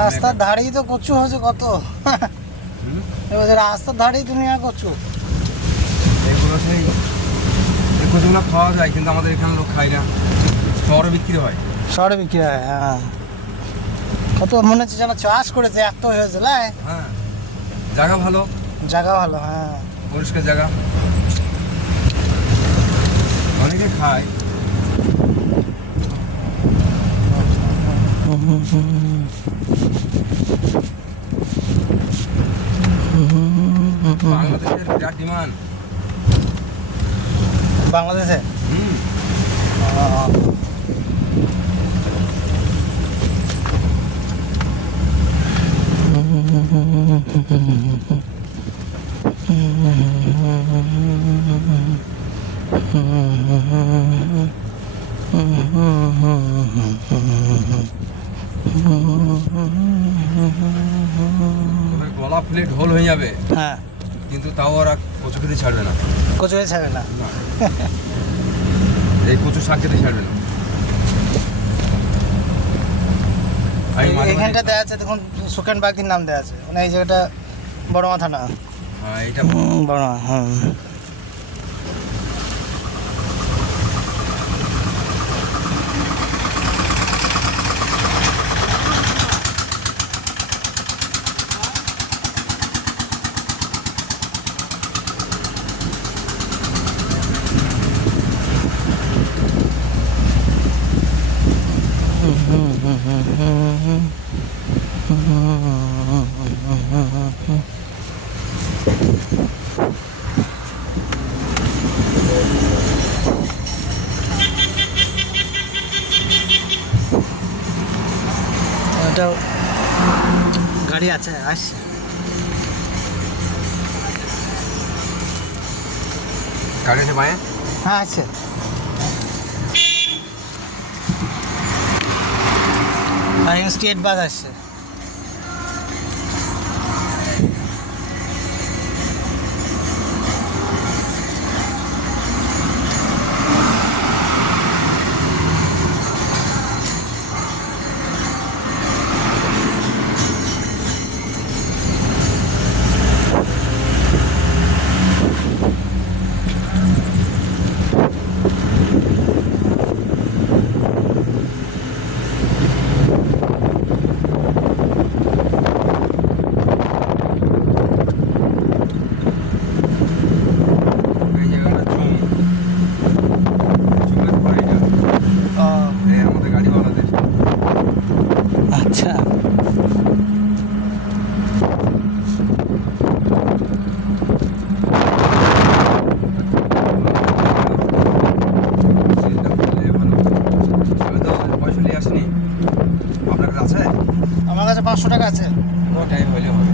রাস্তার ধারেই তো কচু হয়েছে কত। এবার রাস্তার ধারেই দুনিয়া কচু। এইগুলো সেই এই কচুগুলো খাওয়া যায়, কিন্তু আমাদের এখানে লোক খায় না, শহরে বিক্রি হয়। শহরে বিক্রি হয়, হ্যাঁ। কত মনে হচ্ছে যেন চাষ করেছে, এত হয়েছে। হ্যাঁ, জায়গা ভালো, জায়গা ভালো, হ্যাঁ, পরিষ্কার জায়গা, অনেকে খায়। বাংলাদেশের বিরাট ডিমান্ড বাংলাদেশে। গলা ফুলে ঢোল হয়ে যাবে, হ্যাঁ, কিন্তু তাও ওরা কচু খেতে ছাড়বে না। কচু হয়ে ছাড়বে না। এই কচু শাক খেতে ছাড়বে না। এখানটা দেওয়া আছে, দেখুন সুকেন বাগদির নাম দেওয়া আছে, মানে এই জায়গাটা বড় মাথা না। হ্যাঁ, এটা বড় মা, হ্যাঁ। ওটাও গাড়ি আছে, আসছে। গাড়ি আছে পায়ে। হ্যাঁ, আসছে। স্টেট বাস আসছে। এই জায়গাটা চুমের পরে এটা। এই আমাদের গাড়িওয়ালাদের। আচ্ছা, পয়সা নিয়ে আসেনি, আপনার কাছে আছে? আমার কাছে 500 টাকা আছে। ওটাই হইলে হবে।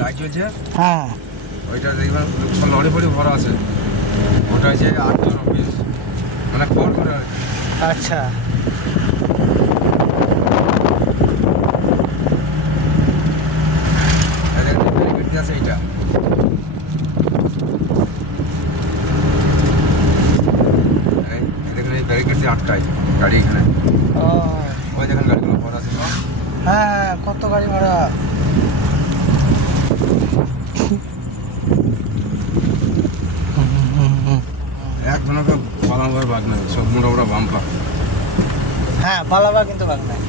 লাইট জ্বলছে, হ্যাঁ, ওইটা দেখবেন সব লড়ে ফড়ে ভরা আছে। ওটা হচ্ছে 8জন অফিস, মানে খড় করে আর কি। আচ্ছা। ব্যারিকেড আছে এইটা। দেখুন এই ব্যারিকেড দিয়ে আটকায় গাড়ি এখানে। ও, ওই দেখেন গাড়িগুলো ভরা আছে। হ্যাঁ, কত গাড়ি ভাড়া। এক ধরনের পালাবার বাঘ নেই, সব মোটা মোটা বাম্পা। হ্যাঁ, পালাবা কিন্তু বাগ নাই।